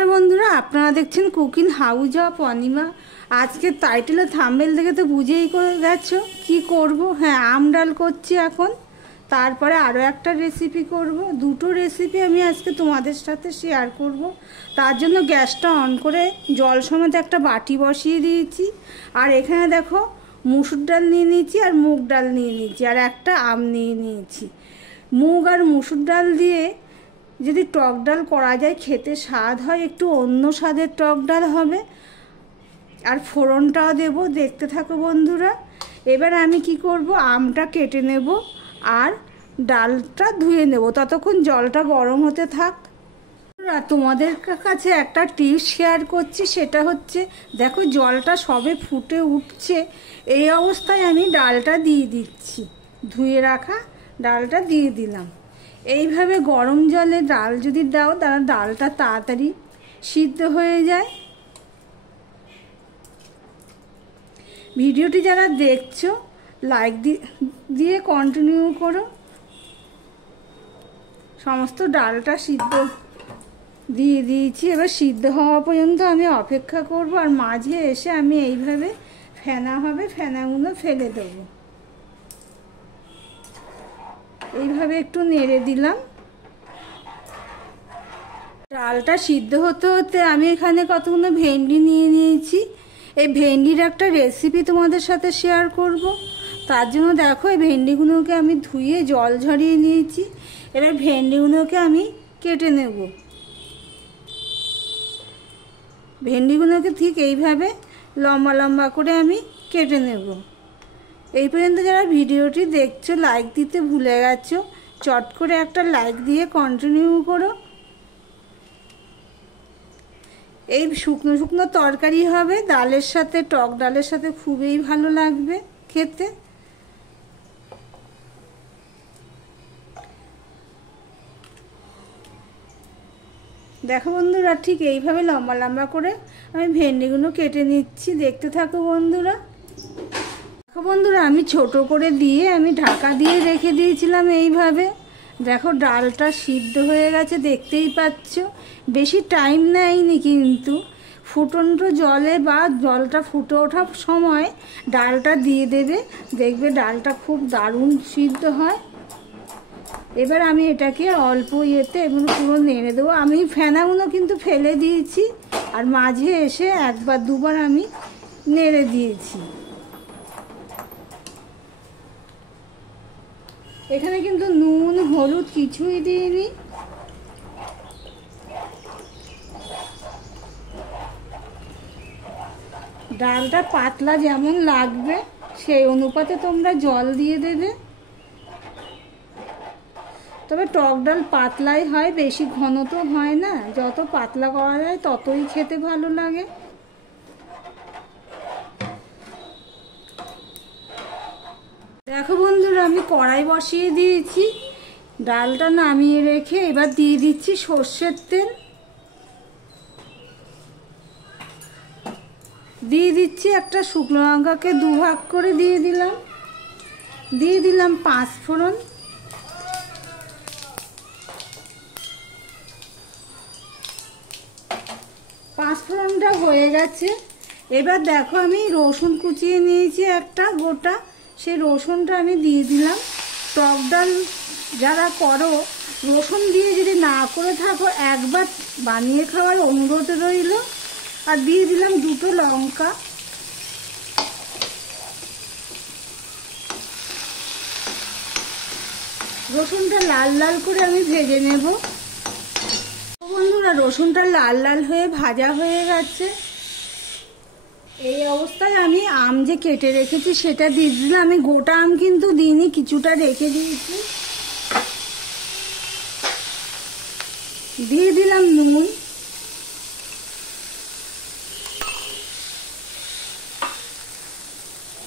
নমস্কার বন্ধুরা, আপনারা দেখছেন কুকিং হাউস অফ অনিমা। আজকে টাইটেল থাম্বনেল দেখে তো বুঝেই গেছো কি করব। হ্যাঁ, আম ডাল করছি এখন। তারপরে আরও একটা রেসিপি করব। দুটো রেসিপি আমি আজকে তোমাদের সাথে শেয়ার করব। তার জন্য গ্যাসটা অন করে জল সমেত একটা বাটি বসিয়ে দিয়েছি। আর এখানে দেখো মুসুর ডাল নিয়ে নিয়েছি আর মুগ ডাল নিয়ে নিয়েছি আর একটা আম নিয়ে নিয়েছি। মুগ আর মুসুর ডাল দিয়ে যদি টক ডাল করা যায় খেতে স্বাদ হয়, একটু অন্য স্বাদের টক ডাল হবে। আর ফোড়নটাও দেব, দেখতে থাকো বন্ধুরা। এবার আমি কি করব, আমটা কেটে নেব আর ডালটা ধুয়ে নেব, ততক্ষণ জলটা গরম হতে থাক। তোমাদের কাছে একটা টিপস শেয়ার করছি, সেটা হচ্ছে দেখো জলটা সবে ফুটে উঠছে, এই অবস্থায় আমি ডালটা দিয়ে দিচ্ছি। ধুয়ে রাখা ডালটা দিয়ে দিলাম। এইভাবে গরম জলে ডাল যদি দাও তাহলে ডালটা তাড়াতাড়ি সিদ্ধ হয়ে যায়। ভিডিওটি যারা দেখছো লাইক দিয়ে কন্টিনিউ করো। সমস্ত ডালটা সিদ্ধ দিয়ে দিয়েছি, এবার সিদ্ধ হওয়া পর্যন্ত আমি অপেক্ষা করব। আর মাঝে এসে আমি এইভাবে ফেনা হবে, ফেনাগুলো ফেলে দেবো। এইভাবে একটু নেড়ে দিলাম। ডালটা সিদ্ধ হতে হতে আমি এখানে কতগুলো ভেন্ডি নিয়ে নিয়েছি। এই ভেন্ডির একটা রেসিপি তোমাদের সাথে শেয়ার করব। তার জন্য দেখো এই ভেন্ডিগুলোকে আমি ধুয়ে জল ঝরিয়ে নিয়েছি। এবার ভেন্ডিগুলোকে আমি কেটে নেব। ভেন্ডিগুলোকে ঠিক এইভাবে লম্বা লম্বা করে আমি কেটে নেব। এই পর্যন্ত যারা ভিডিওটি দেখছো লাইক দিতে ভুলে গেছো, চট করে একটা লাইক দিয়ে কন্টিনিউ করো। এই শুকনো শুকনো তরকারি হবে, ডালের সাথে, টক ডালের সাথে খুবই ভালো লাগবে খেতে। দেখো বন্ধুরা, ঠিক এইভাবে লম্বা লম্বা করে আমি ভেন্ডিগুলো কেটে নিচ্ছি, দেখতে থাকো বন্ধুরা। দেখো বন্ধুরা, আমি ছোট করে দিয়ে আমি ঢাকা দিয়ে রেখে দিয়েছিলাম এইভাবে। দেখো ডালটা সিদ্ধ হয়ে গেছে, দেখতেই পাচ্ছ। বেশি টাইম নেয়নি কিন্তু। ফুটন্ত জলে বা জলটা ফুটে ওঠার সময় ডালটা দিয়ে দেবে, দেখবে ডালটা খুব দারুণ সিদ্ধ হয়। এবার আমি এটাকে অল্প ইয়েতে এবং পুরো নেড়ে দেবো। আমি ফেনাগুলো কিন্তু ফেলে দিয়েছি আর মাঝে এসে একবার দুবার আমি নেড়ে দিয়েছি। এখানে কিন্তু নুন হলুদ কিছুই দিইনি। ডালটা পাতলা যেমন লাগবে সেই অনুপাতে তোমরা জল দিয়ে দেবে। তবে টক ডাল পাতলাই হয়, বেশি ঘন তো হয় না। যত পাতলা করা যায় ততই খেতে ভালো লাগে। দেখো বন্ধুরা, আমি কড়াই বসিয়ে দিয়েছি। ডালটা নামিয়ে রেখে এবার দিয়ে দিচ্ছি সর্ষের তেল। দিয়ে দিচ্ছি একটা শুকনো লঙ্কাকে দুভাগ করে দিয়ে দিলাম। দিয়ে দিলাম 5 ফোড়ন। পাঁচফোড়নটা হয়ে গেছে। এবার দেখো আমি রসুন কুচিয়ে নিয়েছি একটা গোটা, সেই রসুনটা আমি দিয়ে দিলাম। টক ডাল যারা করো রসুন দিয়ে যদি না করে থাকো একবার বানিয়ে খাওয়ার অনুরোধ রইল। আর দিয়ে দিলাম 2টো লঙ্কা। রসুনটা লাল লাল করে আমি ভেজে নেব। বন্ধুরা, রসুনটা লাল লাল হয়ে ভাজা হয়ে গেছে। এই অবস্থায় আমি আম যে কেটে রেখেছি সেটা দিয়ে দিলাম। আমি গোটা আম কিন্তু দিইনি, কিছুটা রেখে দিয়েছি। দিয়ে দিলাম নুন।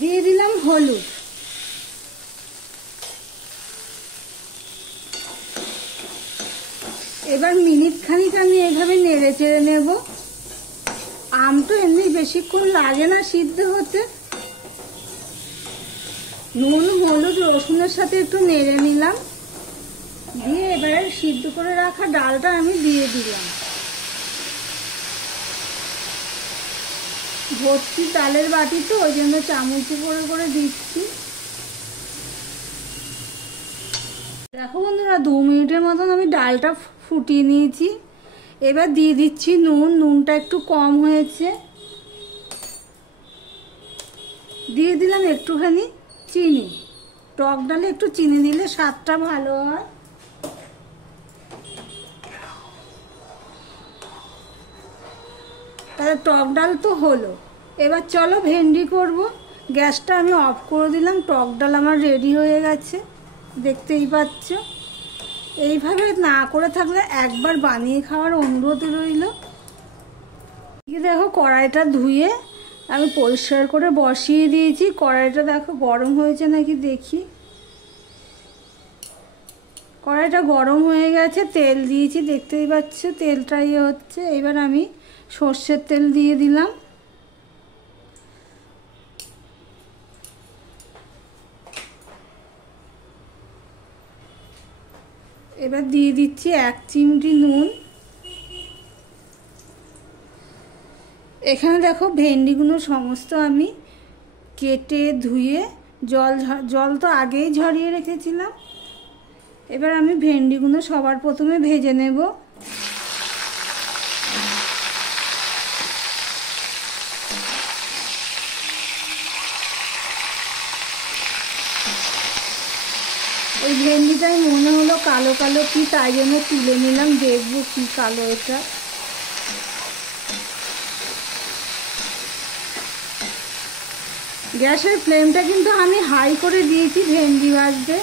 দিয়ে দিলাম হলুদ। এবার মিনিট খানিক আমি এইভাবে নেড়ে চেড়ে নেব। আম তো এমনি বেশিক্ষণ লাগে না সিদ্ধ হতে। নুন হলুদ রসুনের সাথে একটু নেড়ে নিলাম। দিয়ে এবারে সিদ্ধ করে রাখা ডালটা আমি দিয়ে দিলাম। ভর্তি ডালের বাটি তো ওই জন্য চামচে করে দিচ্ছি। দেখো বন্ধুরা 2 মিনিটের মতন আমি ডালটা ফুটিয়ে নিয়েছি। এবার দিয়ে দিচ্ছি নুন। নুনটা একটু কম হয়েছে। দিয়ে দিলাম একটুখানি চিনি। টক ডালে একটু চিনি দিলে স্বাদটা ভালো হয়। তাহলে টক ডাল তো হলো। এবার চলো ভেন্ডি করব। গ্যাসটা আমি অফ করে দিলাম। টক ডাল আমার রেডি হয়ে গেছে, দেখতেই পাচ্ছ। এইভাবে না করে থাকলে একবার বানিয়ে খাওয়ার অনুরোধ রইল। দেখো কড়াইটা ধুয়ে আমি পরিষ্কার করে বসিয়ে দিয়েছি। কড়াইটা দেখো গরম হয়েছে নাকি দেখি। কড়াইটা গরম হয়ে গেছে, তেল দিয়েছি, দেখতেই পাচ্ছ তেলটা ইয়ে হচ্ছে। এবার আমি সর্ষের তেল দিয়ে দিলাম। এবার দিয়ে দিচ্ছি 1 চিমটি নুন। এখানে দেখো ভেন্ডিগুলো সমস্ত আমি কেটে ধুয়ে জল তো আগেই ঝরিয়ে রেখেছিলাম। এবার আমি ভেন্ডিগুলো সবার প্রথমে ভেজে নেব। ওই ভেন্ডিটাই মনে হলো কালো কালো কি, তাই জন্য তুলে নিলাম, দেখবো কি কালো এটা। গ্যাসের ফ্লেমটা কিন্তু আমি হাই করে দিয়েছি ভেন্ডি ভাজতে।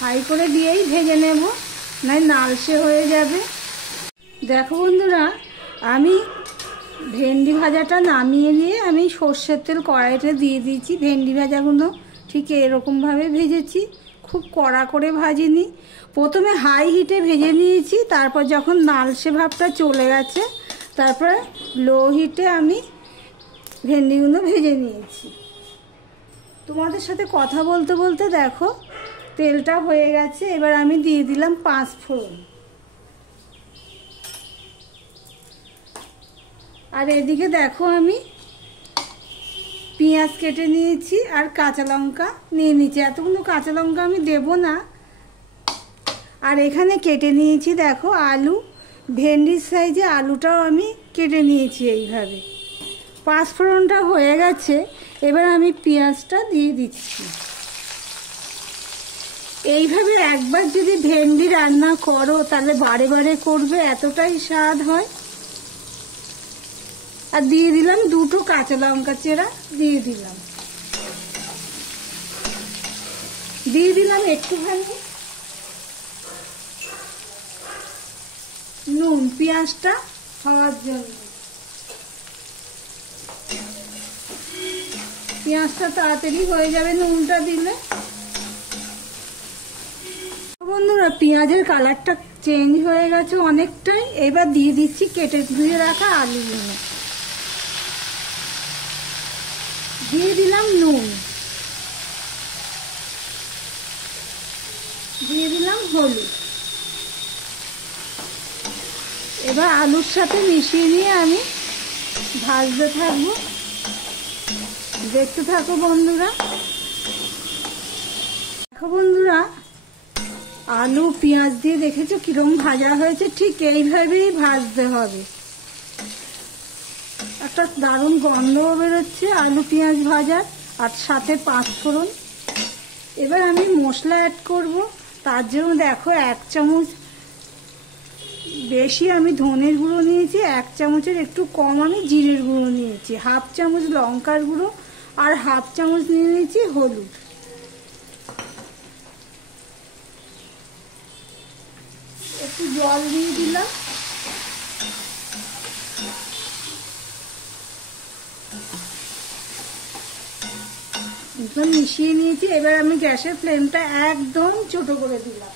হাই করে দিয়েই ভেজে নেব, নয় নালসে হয়ে যাবে। দেখো বন্ধুরা, আমি ভেন্ডি ভাজাটা নামিয়ে নিয়ে আমি সর্ষের তেল কড়াইতে দিয়ে দিয়েছি। ভেন্ডি ভাজাগুলো ঠিক এরকমভাবে ভেজেছি, খুব কড়া করে ভাজিনি। প্রথমে হাই হিটে ভেজে নিয়েছি, তারপর যখন নালসে ভাবটা চলে গেছে তারপরে লো হিটে আমি ভেন্ডিগুলো ভেজে নিয়েছি। তোমাদের সাথে কথা বলতে বলতে দেখো তেলটা হয়ে গেছে। এবার আমি দিয়ে দিলাম 5 ফোড়ন। আর এদিকে দেখো আমি পেঁয়াজ কেটে নিয়েছি আর কাঁচা লঙ্কা নিয়ে নিয়েছি। এতগুলো কাঁচা লঙ্কা আমি দেব না। আর এখানে কেটে নিয়েছি দেখো আলু, ভেন্ডির সাইজে আলুটাও আমি কেটে নিয়েছি এইভাবে। 5 ফোড়নটা হয়ে গেছে। এবার আমি পেঁয়াজটা দিয়ে দিচ্ছি। এইভাবে একবার যদি ভেন্ডি রান্না করো তাহলে বারে বারে করবে, এতটাই স্বাদ হয়। আর দিয়ে দিলাম 2টো কাঁচা লঙ্কা চেরা দিয়ে দিলাম। দিয়ে দিলাম একটুখানি নুন পেঁয়াজটা হওয়ার জন্য। পেঁয়াজটা তাড়াতাড়ি হয়ে যাবে নুনটা দিলে। বন্ধুরা পেঁয়াজের কালারটা চেঞ্জ হয়ে গেছে অনেকটাই। এবার দিয়ে দিচ্ছি কেটে ধুয়ে রাখা আলুগুলো। দিয়ে দিলাম নুন, দিয়ে দিলাম হলুদ। এবার আলুর সাথে মিশিয়ে নিয়ে আমি ভাজতে থাকবো, দেখতে থাকো বন্ধুরা। দেখো বন্ধুরা, আলু পেঁয়াজ দিয়ে দেখেছো কিরকম ভাজা হয়েছে, ঠিক এইভাবেই ভাজতে হবে। একটা দারুণ গন্ধও বেরোচ্ছে আলু পেঁয়াজ ভাজার, আর সাথে 5 ফোড়ন। এবার আমি মশলা অ্যাড করব। তার জন্য দেখো 1 চামচ বেশি আমি ধনের গুঁড়ো নিয়েছি, 1 চামচের একটু কম আমি জিরের গুঁড়ো নিয়েছি, 1/2 চামচ লঙ্কার গুঁড়ো আর 1/2 চামচ নিয়ে নিয়েছি হলুদ। একটু জল দিয়ে দিলাম। মিশিয়ে নিয়েছি। এবার আমি গ্যাসের ফ্লেমটা একদম ছোট করে দিলাম।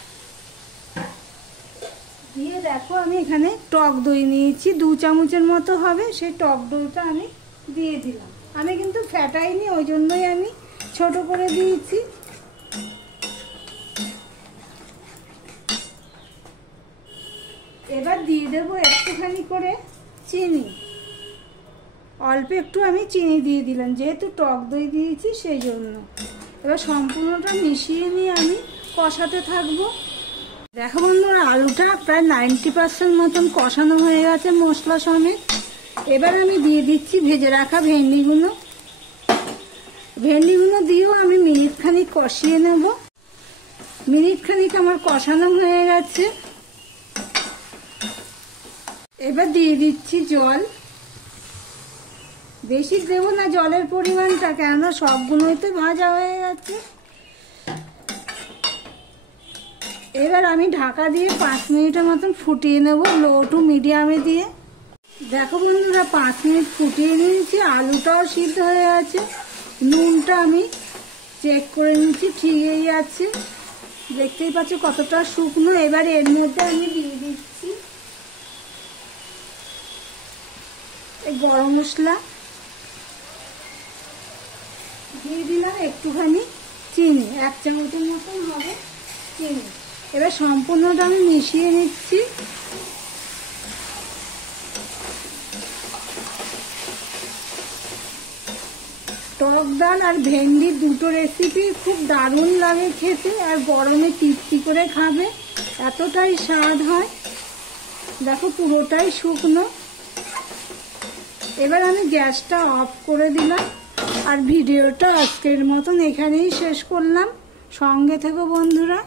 দিয়ে দেখো আমি এখানে টক দই নিয়েছি, 2 চামচের মতো হবে। সেই টক দইটা আমি দিয়ে দিলাম। আমি কিন্তু ফ্যাটাইনি, ওই জন্যই আমি ছোট করে দিয়েছি। এবার দিয়ে দেবো একটুখানি করে চিনি, অল্প একটু আমি চিনি দিয়ে দিলাম, যেহেতু টক দই দিয়েছি সেই জন্য। এবার সম্পূর্ণটা মিশিয়ে নিয়ে আমি কষাতে থাকবো। দেখো বন্ধুরা, আলুটা প্রায় 90% মতন কষানো হয়ে গেছে মশলা সমেত। এবার আমি দিয়ে দিচ্ছি ভেজে রাখা ভেন্ডিগুলো। ভেন্ডিগুলো দিয়েও আমি মিনিট খানিক কষিয়ে নেব। মিনিট খানিক আমার কষানো হয়ে গেছে। এবার দিয়ে দিচ্ছি জল। বেশি দেবো না জলের পরিমাণটা, কেননা সবগুলোই তো ভাজা হয়ে গেছে। এবার আমি ঢাকা দিয়ে 5 মিনিটের মতন ফুটিয়ে নেব, লো টু মিডিয়ামে দিয়ে। দেখো বন্ধুরা, 5 মিনিট ফুটিয়ে নিয়েছি, আলুটাও সিদ্ধ হয়ে গেছে। নুনটা আমি চেক করে নিচ্ছি, ঠিকই আছে। দেখতেই পাচ্ছ কতটা শুকনো। এবার এর মধ্যে আমি দিয়ে দিচ্ছি গরম মশলা, দিয়ে দিলাম একটুখানি চিনি, 1 চামচের মতন হবে চিনি। এবার সম্পূর্ণটা আমি মিশিয়ে নিচ্ছি। টক ডাল আর ভেন্ডি দুটো রেসিপি খুব দারুণ লাগে খেতে, আর গরমে তৃপ্তি করে খাবে, এতটাই স্বাদ হয়। দেখো পুরোটাই শুকনো। এবার আমি গ্যাসটা অফ করে দিলাম, আর ভিডিওটা আজকের মতন এখানেই শেষ করলাম। সঙ্গে থেকো বন্ধুরা।